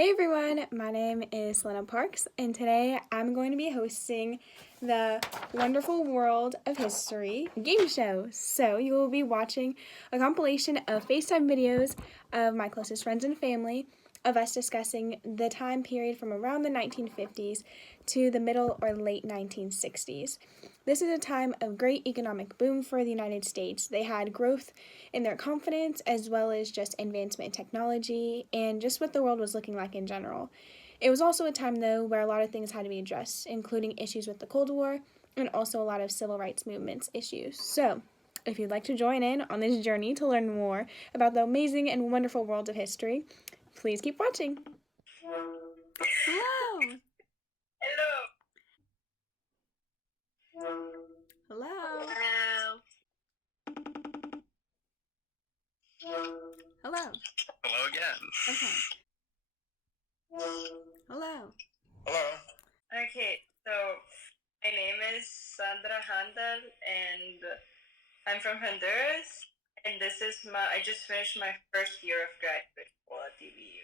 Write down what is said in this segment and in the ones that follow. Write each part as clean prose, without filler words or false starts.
Hey everyone, my name is Selena Parks, and today I'm going to be hosting the Wonderful World of History game show. So you will be watching a compilation of FaceTime videos of my closest friends and family of us discussing the time period from around the 1950s to the middle or late 1960s. This is a time of great economic boom for the United States. They had growth in their confidence as well as just advancement in technology and just what the world was looking like in general. It was also a time, though, where a lot of things had to be addressed, including issues with the Cold War and also a lot of civil rights movements issues. So, if you'd like to join in on this journey to learn more about the amazing and wonderful world of history, please keep watching. Hello. Hello. Hello. Hello. Hello again. Okay. Hello. Hello. Okay, so my name is Sandra Handel, and I'm from Honduras. And I just finished my first year of graduate school at DBU.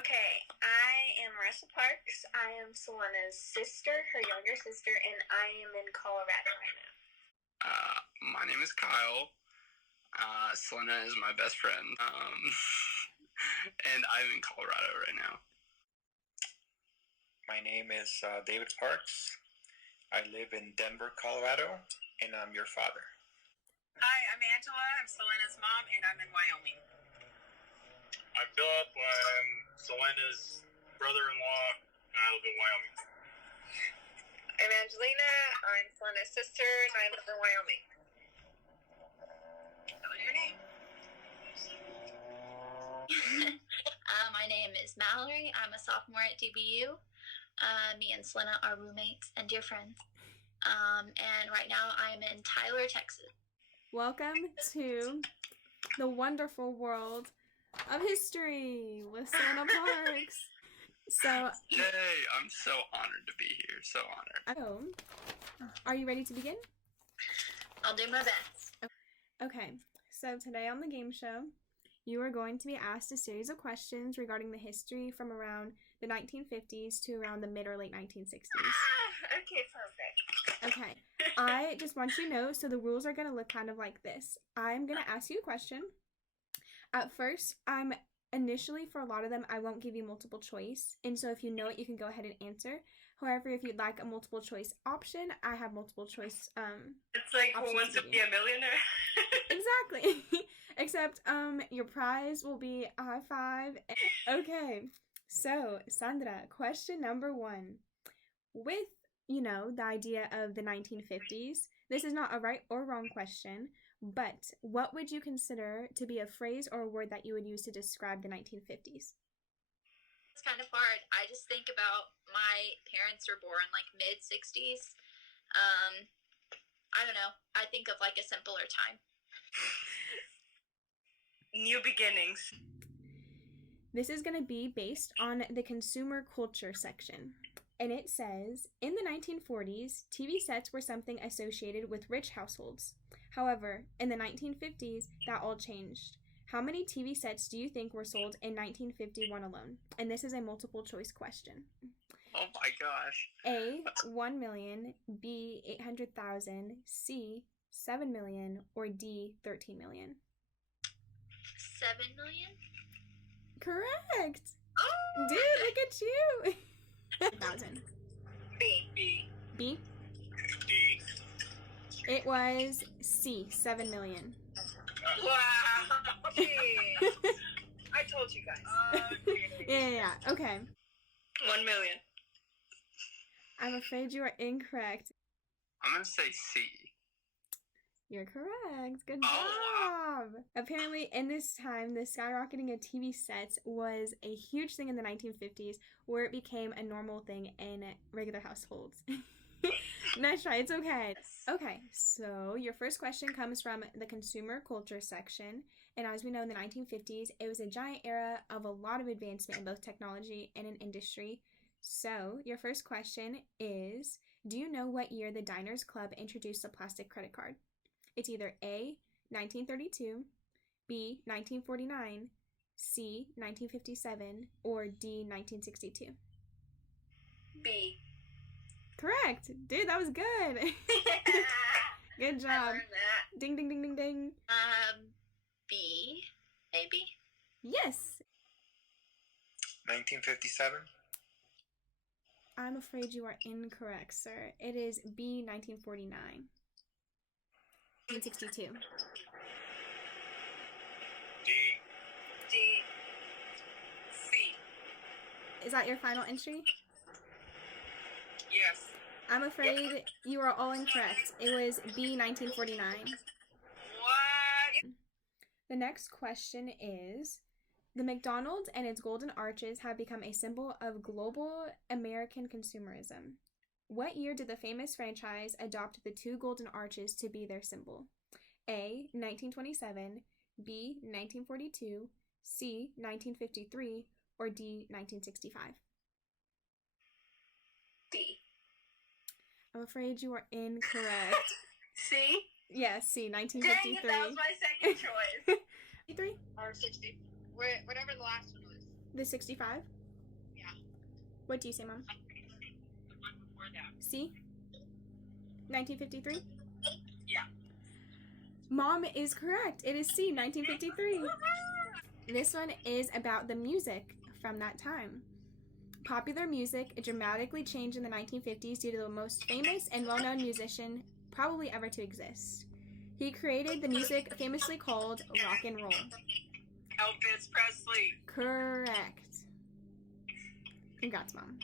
Okay, I am Marissa Parks. I am Selena's sister, her younger sister, and I am in Colorado right now. My name is Kyle. Selena is my best friend. And I'm in Colorado right now. My name is David Parks. I live in Denver, Colorado, and I'm your father. Hi, I'm Angela. I'm Selena's mom, and I'm in Wyoming. I'm Philip. I'm Selena's brother-in-law, and I live in Wyoming. I'm Angelina. I'm Selena's sister, and I live in Wyoming. Tell her your name. My name is Mallory. I'm a sophomore at DBU. Me and Selena are roommates and dear friends. And right now I'm in Tyler, Texas. Welcome to the wonderful world of history with Selena Parks. So, Yay! I'm so honored to be here. So honored. Are you ready to begin? I'll do my best. Okay, so today on the game show, you are going to be asked a series of questions regarding the history from around the 1950s to around the mid or late 1960s. Okay, perfect. Okay, I just want you to know, so the rules are going to look kind of like this. I'm going to ask you a question. At first, initially, for a lot of them, I won't give you multiple choice, and so if you know it, you can go ahead and answer. However, if you'd like a multiple choice option, I have multiple choice It's like Who Wants to Be a Millionaire? Exactly. Except your prize will be a high five. Okay, so Sandra, question number 1. With, the idea of the 1950s, this is not a right or wrong question, but what would you consider to be a phrase or a word that you would use to describe the 1950s? It's kind of hard. I just think about my parents were born like mid-60s. I don't know. I think of like a simpler time. New beginnings. This is going to be based on the consumer culture section. And it says, in the 1940s, TV sets were something associated with rich households. However, in the 1950s, that all changed. How many TV sets do you think were sold in 1951 alone? And this is a multiple choice question. Oh my gosh. A, 1 million, B, 800,000, C, 7 million, or D, 13 million? 7 million? Correct! Oh! Dude, look at you! 1,000. B. B? D. It was C, 7 million. Wow! Okay. I told you guys. Yeah. Okay. 1 million. I'm afraid you are incorrect. I'm gonna say C. You're correct. Good Oh, job. Apparently, in this time, the skyrocketing of TV sets was a huge thing in the 1950s, where it became a normal thing in regular households. Nice try. It's okay. Okay, so your first question comes from the consumer culture section. And as we know, in the 1950s, it was a giant era of a lot of advancement in both technology and in industry. So your first question is, do you know what year the Diners Club introduced the plastic credit card? It's either A, 1932, B, 1949, C, 1957, or D, 1962? B. Correct. Dude, that was good. Good I job. learned that. Ding, ding, ding, ding, ding. B, maybe? Yes. 1957. I'm afraid you are incorrect, sir. It is B, 1949. 1962. D. D. C. Is that your final entry? Yes. I'm afraid you are all incorrect. It was B, 1949. What? The next question is, the McDonald's and its golden arches have become a symbol of global American consumerism. What year did the famous franchise adopt the two golden arches to be their symbol? A, 1927, B, 1942, C, 1953, or D, 1965? D. I'm afraid you are incorrect. C? Yes, C, Dang 1953. it, that was my second choice. 53? Or 60. Whatever the last one was. The 65? Yeah. What do you say, Mom? The one before that. C? 1953? Yeah. Mom is correct. It is C, 1953. This one is about the music from that time. Popular music dramatically changed in the 1950s due to the most famous and well-known musician probably ever to exist. He created the music famously called rock and roll. Elvis Presley. Correct. Congrats, Mom.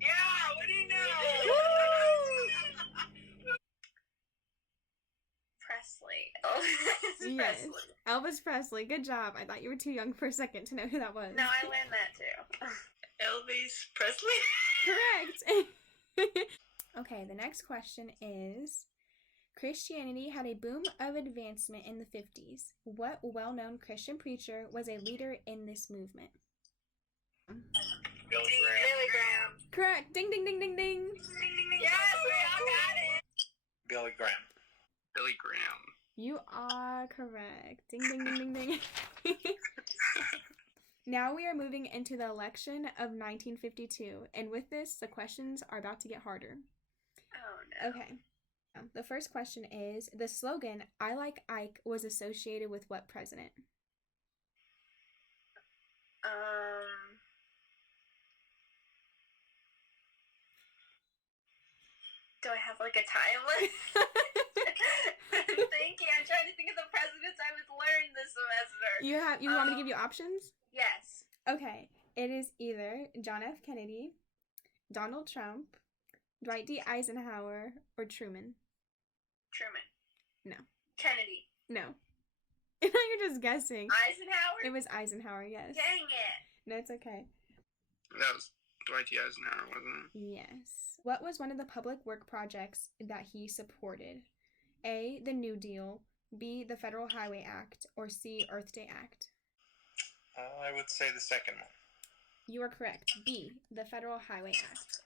Yeah, what do you know? Presley. Elvis Yes. Presley. Elvis Presley. Good job. I thought you were too young for a second to know who that was. No, I learned that too. Elvis Presley. Correct. Okay, the next question is, Christianity had a boom of advancement in the 50s. What well-known Christian preacher was a leader in this movement? Billy Graham. Billy Graham. Correct. Ding, ding, ding, ding, ding. Yes, we all got it. Billy Graham. Billy Graham. You are correct. Ding, ding, ding, ding, ding. Now we are moving into the election of 1952, and with this, the questions are about to get harder. Oh, no. Okay. The first question is, the slogan, "I like Ike," was associated with what president? Do I have like a timeline? I'm trying to think of the presidents I was learned this semester. You want me to give you options? Yes. Okay. It is either John F. Kennedy, Donald Trump, Dwight D. Eisenhower, or Truman. Truman. No. Kennedy. No. Now you're just guessing. Eisenhower? It was Eisenhower, yes. Dang it. No, it's okay. That was Dwight D. Eisenhower, wasn't it? Yes. What was one of the public work projects that he supported? A, the New Deal, B, the Federal Highway Act, or C, Earth Day Act? I would say the second one. You are correct. B, the Federal Highway Act.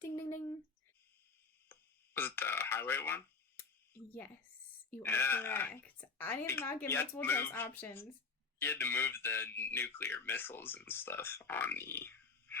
Ding, ding, ding. Was it the highway one? Yes, you are Yeah. correct. I did not give Yeah, multiple choice move. options. He had to move the nuclear missiles and stuff on the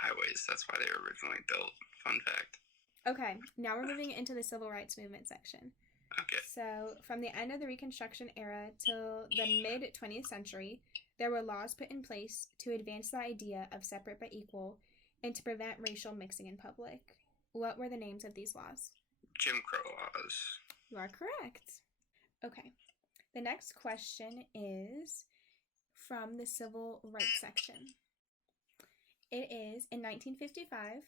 highways. That's why they were originally built. Fun fact. Okay, now we're moving into the civil rights movement section. Okay. So, from the end of the Reconstruction era till the mid-20th century, there were laws put in place to advance the idea of separate but equal and to prevent racial mixing in public. What were the names of these laws? Jim Crow laws. You are correct. Okay, the next question is from the civil rights section. It is, in 1955,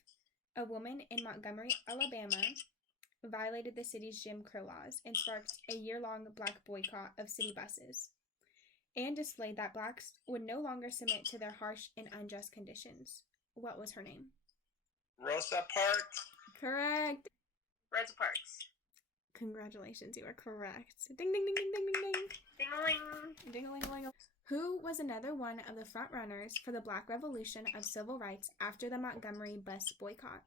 a woman in Montgomery, Alabama, violated the city's Jim Crow laws and sparked a year-long black boycott of city buses and displayed that blacks would no longer submit to their harsh and unjust conditions. What was her name? Rosa Parks. Correct. Rosa Parks. Congratulations, you are correct. Ding, ding, ding, ding, ding, ding, ding. Ding-a-ling. Ding-a-ling-a-ling. Who was another one of the front runners for the Black Revolution of Civil Rights after the Montgomery bus boycott?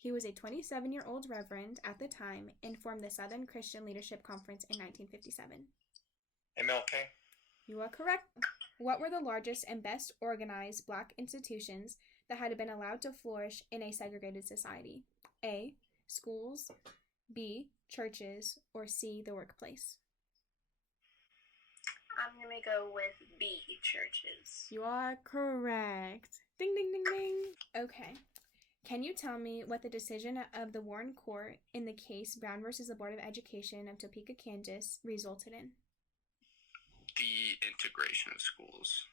He was a 27-year-old reverend at the time and formed the Southern Christian Leadership Conference in 1957. MLK. You are correct. What were the largest and best organized Black institutions that had been allowed to flourish in a segregated society? A. Schools, B. Churches, or C. The workplace? I'm going to go with B, churches. You are correct. Ding, ding, ding, ding. Okay. Can you tell me what the decision of the Warren Court in the case Brown versus the Board of Education of Topeka, Kansas resulted in? The integration of schools.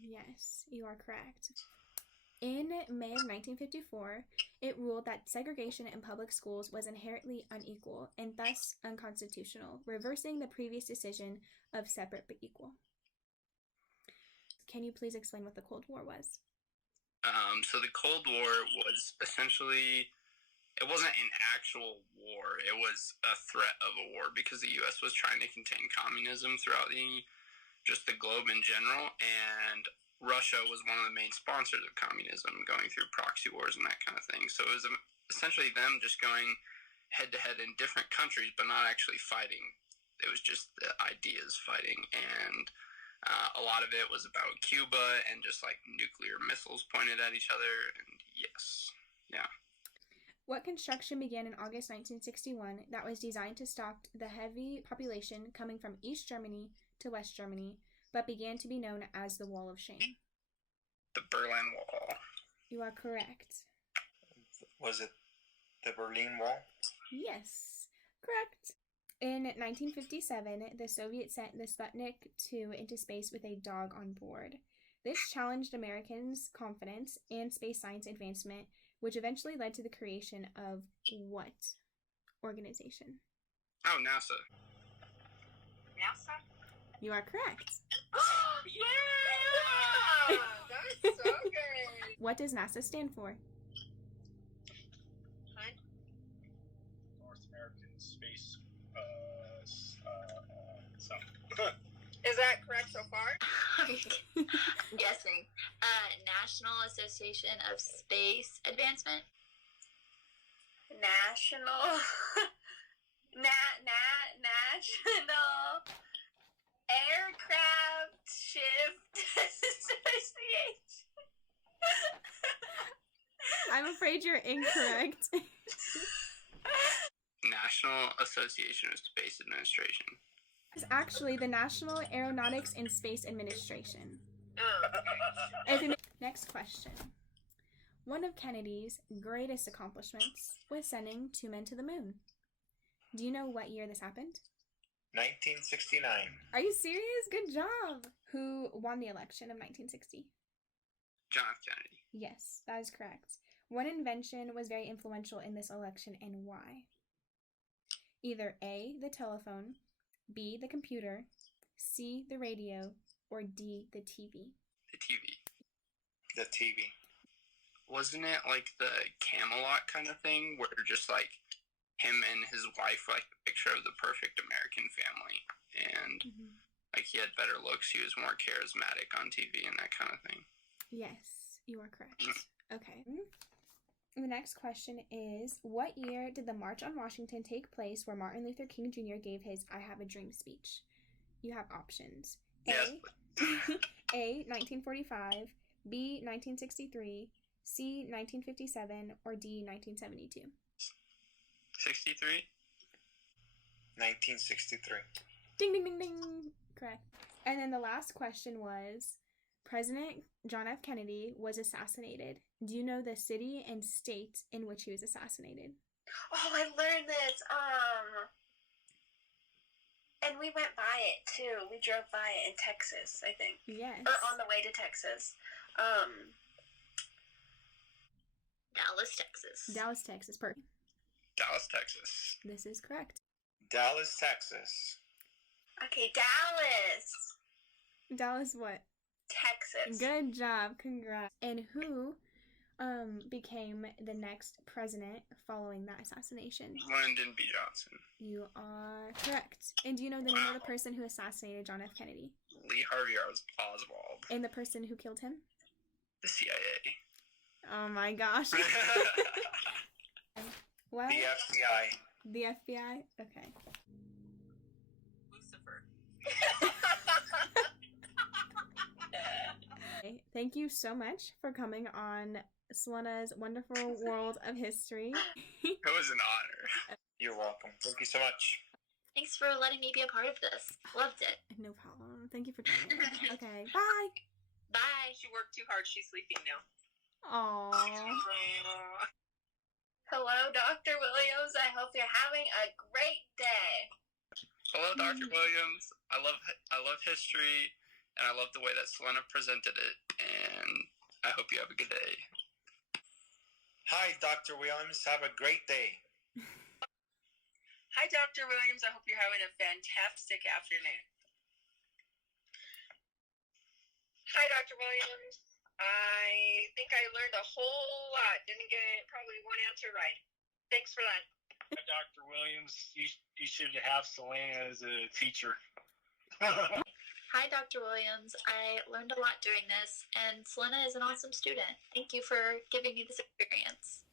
Yes, you are correct. In May of 1954, it ruled that segregation in public schools was inherently unequal and thus unconstitutional, reversing the previous decision of separate but equal. Can you please explain what the Cold War was? So the Cold War was essentially, it wasn't an actual war. It was a threat of a war because the U.S. was trying to contain communism throughout just the globe in general, and Russia was one of the main sponsors of communism, going through proxy wars and that kind of thing. So it was essentially them just going head-to-head in different countries, but not actually fighting. It was just the ideas fighting, and a lot of it was about Cuba and just like nuclear missiles pointed at each other, and yes, yeah. What construction began in August 1961 that was designed to stop the heavy population coming from East Germany to West Germany, but began to be known as the Wall of Shame? The Berlin Wall. You are correct. Was it the Berlin Wall? Yes, correct. In 1957, the Soviets sent the Sputnik 2 into space with a dog on board. This challenged Americans' confidence and space science advancement, which eventually led to the creation of what organization? Oh, NASA. NASA? You are correct. Yeah! That's so good. What does NASA stand for? North American Space, something. Is that correct so far? I'm guessing. National Association of Space Advancement. National National Aircraft Shift Association. I'm afraid you're incorrect. National Association of Space Administration. It's actually the National Aeronautics and Space Administration. Oh. Next question. One of Kennedy's greatest accomplishments was sending 2 men to the moon. Do you know what year this happened? 1969. Are you serious? Good job. Who won the election of 1960? John F. Kennedy. Yes, that is correct. What invention was very influential in this election and why? Either A, the telephone, B, the computer, C, the radio, or D, the TV? The TV. The TV. Wasn't it like the Camelot kind of thing, where just like him and his wife were like a picture of the perfect American family, and like he had better looks, he was more charismatic on TV and that kind of thing? Yes, you are correct. Okay. The next question is, what year did the March on Washington take place where Martin Luther King Jr. gave his I Have a Dream speech? You have options. Yes. A, 1945, B, 1963, C, 1957, or D, 1972? 63? 1963. Ding, ding, ding, ding. Correct. And then the last question was, President John F. Kennedy was assassinated. Do you know the city and state in which he was assassinated? Oh, I learned this. And we went by it too. We drove by it in Texas, I think. Yes. Or on the way to Texas. Dallas, Texas. Dallas, Texas. Perfect. Dallas, Texas. This is correct. Dallas, Texas. Okay, Dallas. Dallas what? Texas. Good job. Congrats. And who became the next president following that assassination? Lyndon B. Johnson. You are correct. And do you know the name of the person who assassinated John F. Kennedy? Lee Harvey Oswald. And the person who killed him? The CIA. Oh my gosh. What? The FBI. The FBI? Okay. Lucifer. Thank you so much for coming on Selena's Wonderful World of History. It was an honor. You're welcome. Thank you so much. Thanks for letting me be a part of this. Loved it. No problem. Thank you for joining us. Okay, bye. Bye. She worked too hard. She's sleeping now. Aww. Hello, Dr. Williams. I hope you're having a great day. Hello, Dr. Williams. I love history, and I love the way that Selena presented it, and I hope you have a good day. Hi, Dr. Williams. Have a great day. Hi, Dr. Williams. I hope you're having a fantastic afternoon. Hi, Dr. Williams. I think I learned a whole lot. Didn't get probably one answer right. Thanks for that. Hi, Dr. Williams. You should have Selena as a teacher. Hi, Dr. Williams. I learned a lot doing this, and Selena is an awesome student. Thank you for giving me this experience.